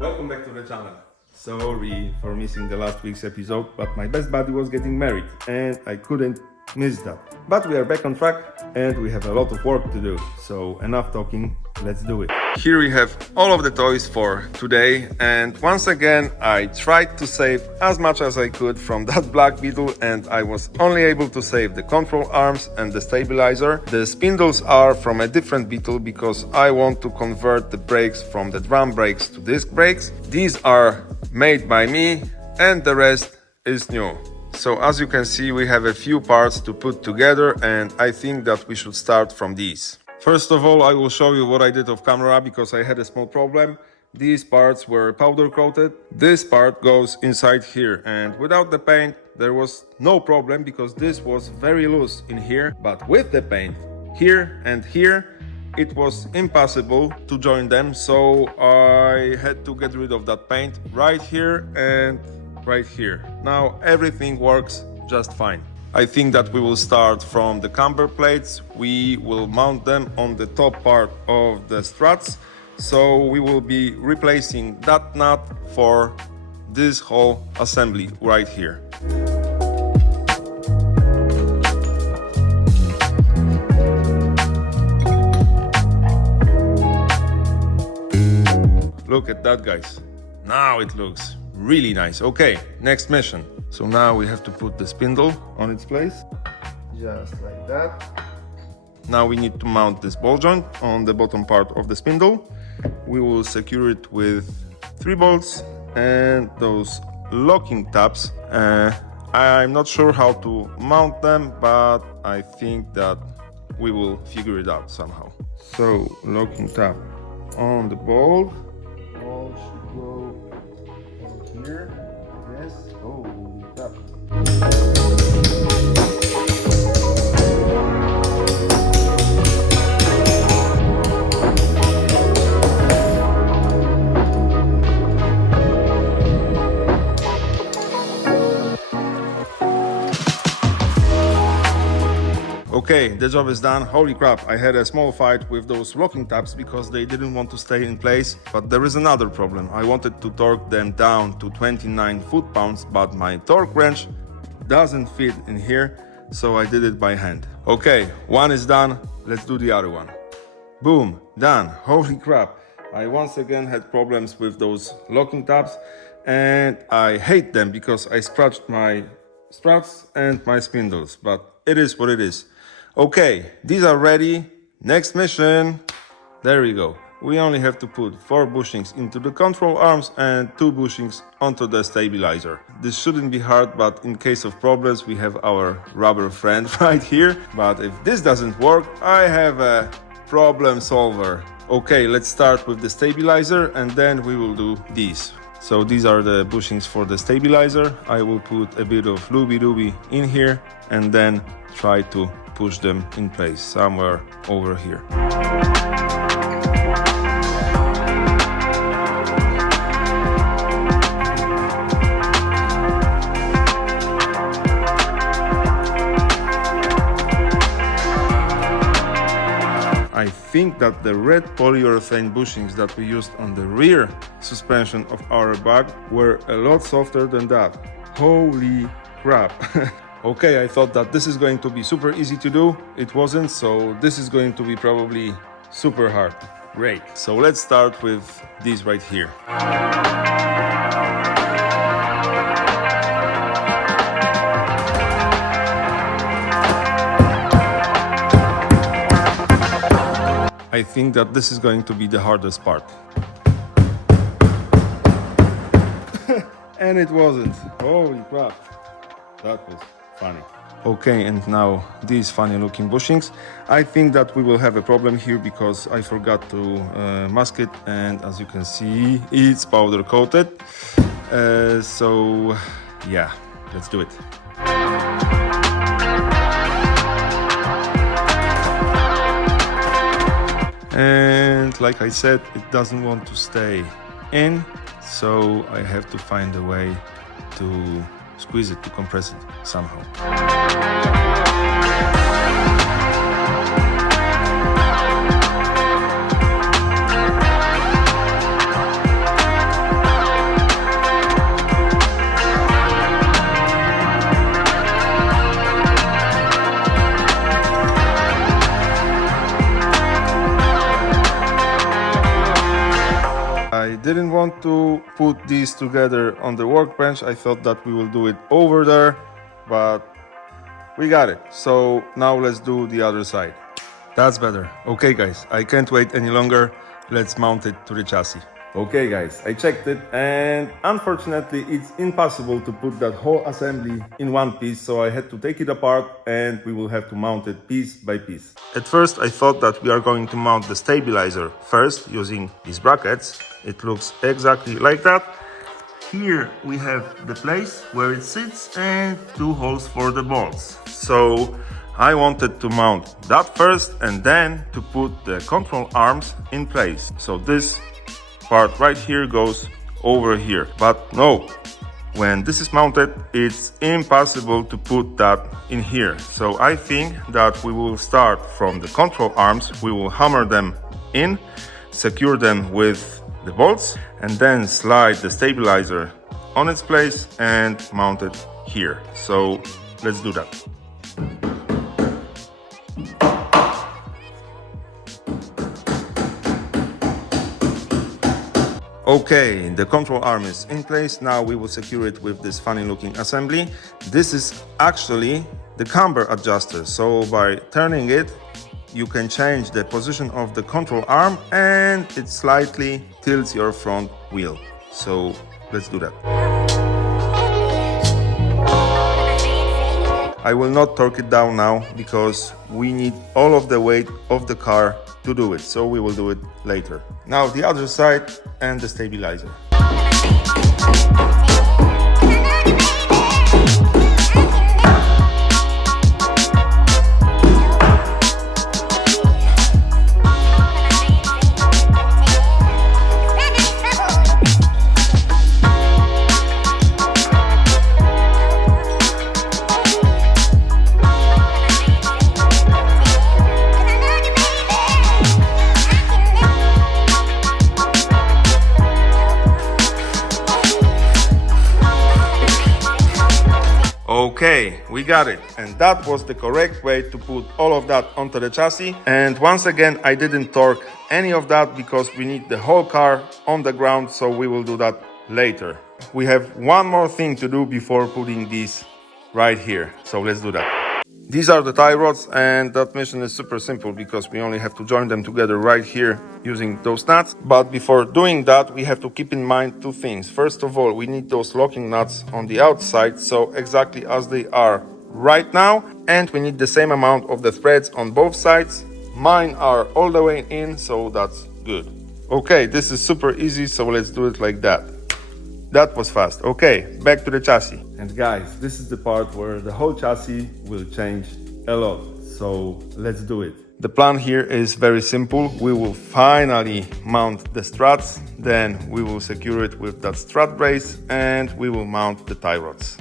Welcome back to the channel. Sorry for missing the last week's episode, but my best buddy was getting married and I couldn't miss that. But we are back on track and we have a lot of work to do. So enough talking, let's do it. Here we have all of the toys for today, and once again I tried to save as much as I could from that black beetle, and I was only able to save the control arms and the stabilizer. The spindles are from a different beetle because I want to convert the brakes from the drum brakes to disc brakes. These are made by me and the rest is new. So as you can see, we have a few parts to put together, and I think that we should start from these. First of all, I will show you what I did off camera because I had a small problem. These parts were powder coated. This part goes inside here, and without the paint there was no problem because this was very loose in here, but with the paint here and here it was impossible to join them, so I had to get rid of that paint right here and right here. Now everything works just fine. I think that we will start from the camber plates. We will mount them on the top part of the struts. So we will be replacing that nut for this whole assembly right here. Look at that, guys. Now it looks really nice. Okay, next mission. So now we have to put the spindle on its place, just like that. Now we need to mount this ball joint on the bottom part of the spindle. We will secure it with 3 bolts and those locking tabs. I'm not sure how to mount them, but I think that we will figure it out somehow. So locking tab on the ball. Ball should go here. Yes. Oh. Okay, the job is done. Holy crap, I had a small fight with those locking tabs because they didn't want to stay in place. But there is another problem. I wanted to torque them down to 29 foot-pounds, but my torque wrench doesn't fit in here, so I did it by hand. Okay, one is done. Let's do the other one. Boom, done. Holy crap. I once again had problems with those locking tabs, and I hate them because I scratched my struts and my spindles, but it is what it is. Okay, these are ready. Next mission. There we go. We only have to put 4 bushings into the control arms and 2 bushings onto the stabilizer. This shouldn't be hard, but in case of problems we have our rubber friend right here. But if this doesn't work, I have a problem solver. Okay, let's start with the stabilizer and then we will do these. So these are the bushings for the stabilizer. I will put a bit of looby-dooby in here and then try to push them in place somewhere over here. I think that the red polyurethane bushings that we used on the rear suspension of our bug were a lot softer than that. Holy crap. Okay, I thought that this is going to be super easy to do. It wasn't, so this is going to be probably super hard. Great. So let's start with these right here. I think that this is going to be the hardest part. And it wasn't. Holy crap. That was funny. Okay, and now these funny looking bushings. I think that we will have a problem here because I forgot to mask it, and as you can see, it's powder coated. So yeah, let's do it. And like I said, it doesn't want to stay in, so I have to find a way to squeeze it, to compress it somehow. didn't want to put these together on the workbench. I thought that we will do it over there, but we got it. So now let's do the other side. That's better. Okay guys, I can't wait any longer. Let's mount it to the chassis. Okay guys, I checked it and unfortunately it's impossible to put that whole assembly in one piece, so I had to take it apart and we will have to mount it piece by piece. At first I thought that we are going to mount the stabilizer first using these brackets. It looks exactly like that. Here we have the place where it sits and two holes for the bolts. So I wanted to mount that first and then to put the control arms in place. So this part right here goes over here, but no, when this is mounted it's impossible to put that in here. So I think that we will start from the control arms, we will hammer them in, secure them with the bolts and then slide the stabilizer on its place and mount it here. So let's do that. Okay, the control arm is in place. Now we will secure it with this funny looking assembly. This is actually the camber adjuster. So by turning it, you can change the position of the control arm and it slightly tilts your front wheel. So let's do that. I will not torque it down now because we need all of the weight of the car to do it, so we will do it later. Now the other side and the stabilizer. Okay, we got it, and that was the correct way to put all of that onto the chassis. And once again, I didn't torque any of that because we need the whole car on the ground, so we will do that later. We have one more thing to do before putting these right here, so let's do that. These are the tie rods, and that mission is super simple because we only have to join them together right here using those nuts. But before doing that, we have to keep in mind two things. First of all, we need those locking nuts on the outside, so exactly as they are right now. And we need the same amount of the threads on both sides. Mine are all the way in, so that's good. Okay, this is super easy, so let's do it like that. That was fast. Okay, back to the chassis. And guys, this is the part where the whole chassis will change a lot. So let's do it. The plan here is very simple. We will finally mount the struts, then we will secure it with that strut brace and we will mount the tie rods.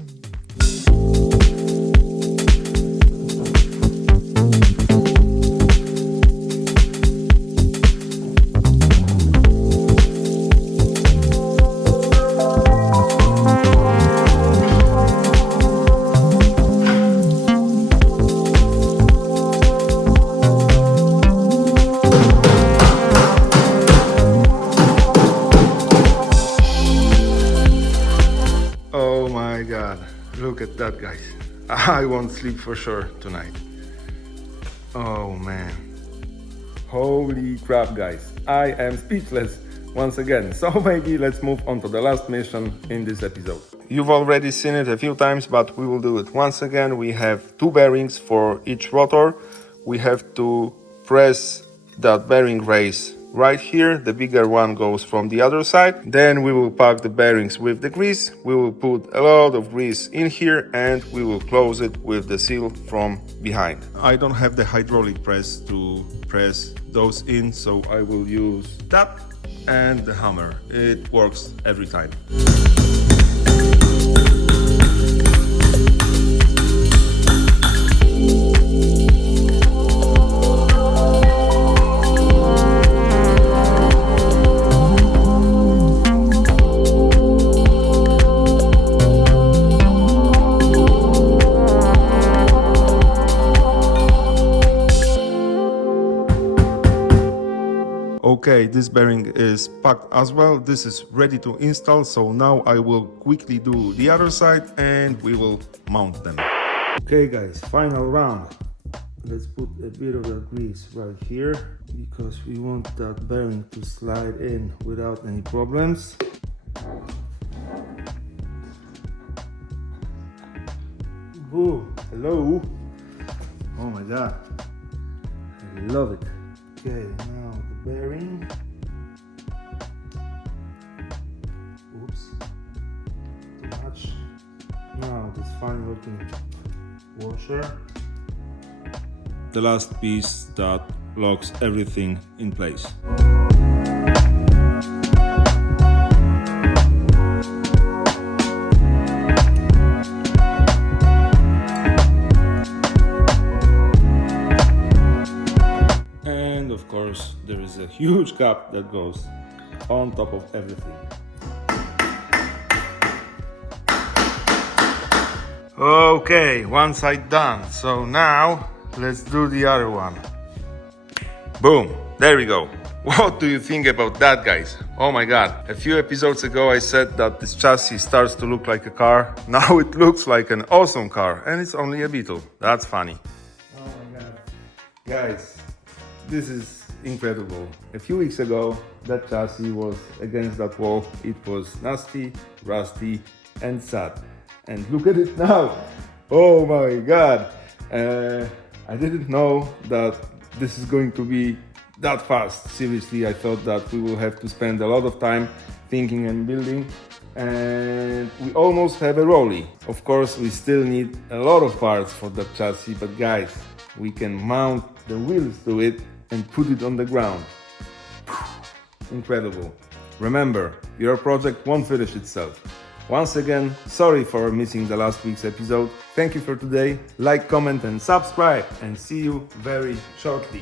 Look at that, guys. I won't sleep for sure tonight. Oh man. Holy crap, guys. I am speechless once again. So maybe let's move on to the last mission in this episode. You've already seen it a few times, but we will do it once again. We have two bearings for each rotor. We have to press that bearing race right here. The bigger one goes from the other side. Then we will pack the bearings with the grease. We will put a lot of grease in here and we will close it with the seal from behind. I don't have the hydraulic press to press those in, so I will use that and the hammer. It works every time. Okay, this bearing is packed as well. This is ready to install, so now I will quickly do the other side and we will mount them. Okay guys, final round. Let's put a bit of that grease right here because we want that bearing to slide in without any problems. Ooh, hello. Oh my god, I love it. Okay, now the bearing. Oops, too much. Now this fine looking washer. The last piece that locks everything in place. And of course, there is a huge cap that goes on top of everything. Okay, one side done. So now let's do the other one. Boom, there we go. What do you think about that, guys? Oh my god, a few episodes ago I said that this chassis starts to look like a car. Now it looks like an awesome car and it's only a Beetle. That's funny. Oh my god. Guys, this is incredible. A few weeks ago that chassis was against that wall. It was nasty, rusty and sad. And look at it now. Oh my god. I didn't know that this is going to be that fast. Seriously, I thought that we will have to spend a lot of time thinking and building, and we almost have a rollie. Of course, we still need a lot of parts for that chassis, but guys, we can mount the wheels to it and put it on the ground. Incredible. Remember, your project won't finish itself. Once again, sorry for missing the last week's episode. Thank you for today. Like, comment and subscribe, and see you very shortly.